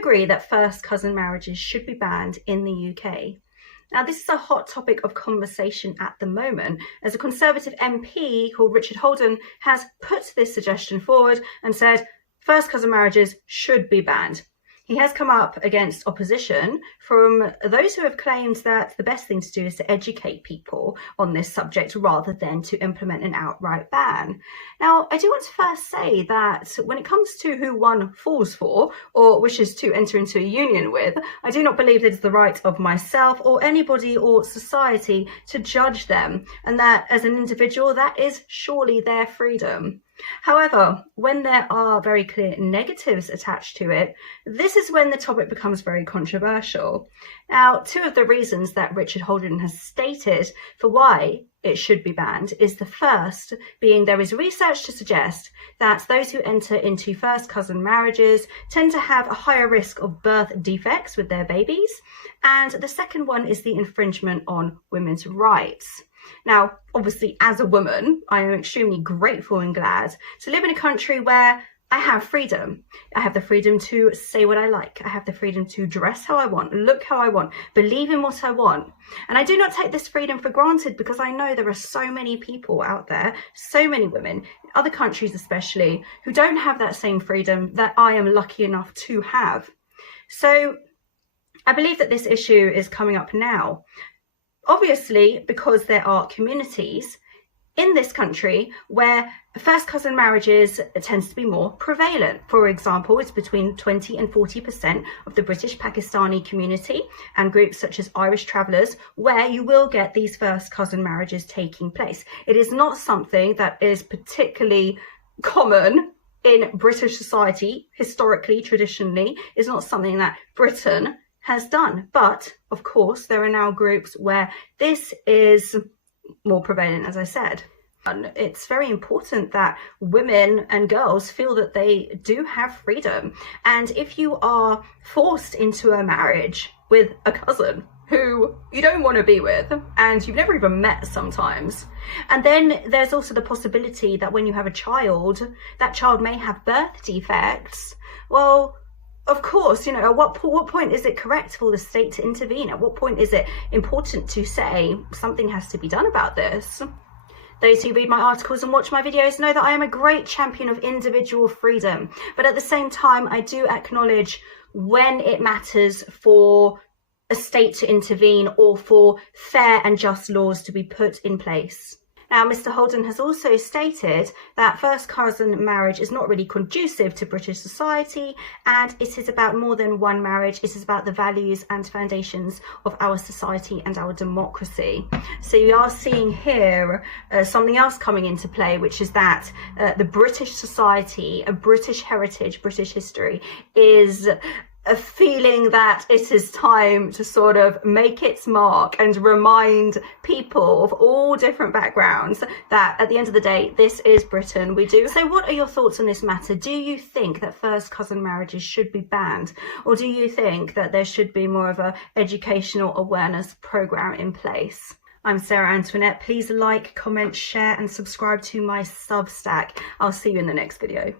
agree that first cousin marriages should be banned in the UK. Now, this is a hot topic of conversation at the moment, as a Conservative MP called Richard Holden has put this suggestion forward and said first cousin marriages should be banned. He has come up against opposition from those who have claimed that the best thing to do is to educate people on this subject rather than to implement an outright ban. Now, I do want to first say that when it comes to who one falls for or wishes to enter into a union with, I do not believe it is the right of myself or anybody or society to judge them, and that as an individual, that is surely their freedom. However, when there are very clear negatives attached to it, this is when the topic becomes very controversial. Now, two of the reasons that Richard Holden has stated for why it should be banned is the first being there is research to suggest that those who enter into first cousin marriages tend to have a higher risk of birth defects with their babies, and the second one is the infringement on women's rights. Now, obviously, as a woman, I am extremely grateful and glad to live in a country where I have freedom. I have the freedom to say what I like. I have the freedom to dress how I want, look how I want, believe in what I want. And I do not take this freedom for granted, because I know there are so many people out there, so many women, in other countries especially, who don't have that same freedom that I am lucky enough to have. So I believe that this issue is coming up now. Obviously, because there are communities in this country where first cousin marriages tends to be more prevalent. For example, it's between 20 and 40% of the British Pakistani community and groups such as Irish travellers, where you will get these first cousin marriages taking place. It is not something that is particularly common in British society, historically, traditionally. It's not something that Britain has done. But of course, there are now groups where this is more prevalent, as I said. And it's very important that women and girls feel that they do have freedom. And if you are forced into a marriage with a cousin who you don't want to be with and you've never even met sometimes, and then there's also the possibility that when you have a child, that child may have birth defects, well, of course, you know, at what point is it correct for the state to intervene? At what point is it important to say something has to be done about this? Those who read my articles and watch my videos know that I am a great champion of individual freedom. But at the same time, I do acknowledge when it matters for a state to intervene or for fair and just laws to be put in place. Now, Mr. Holden has also stated that first cousin marriage is not really conducive to British society, and it is about more than one marriage. It is about the values and foundations of our society and our democracy. So you are seeing here something else coming into play, which is that the British society, a British heritage, British history, is a feeling that it is time to sort of make its mark and remind people of all different backgrounds that at the end of the day, this is Britain. We do. So what are your thoughts on this matter? Do you think that first cousin marriages should be banned? Or do you think that there should be more of a educational awareness program in place? I'm Sarah Antoinette. Please like, comment, share and subscribe to my Substack. I'll see you in the next video.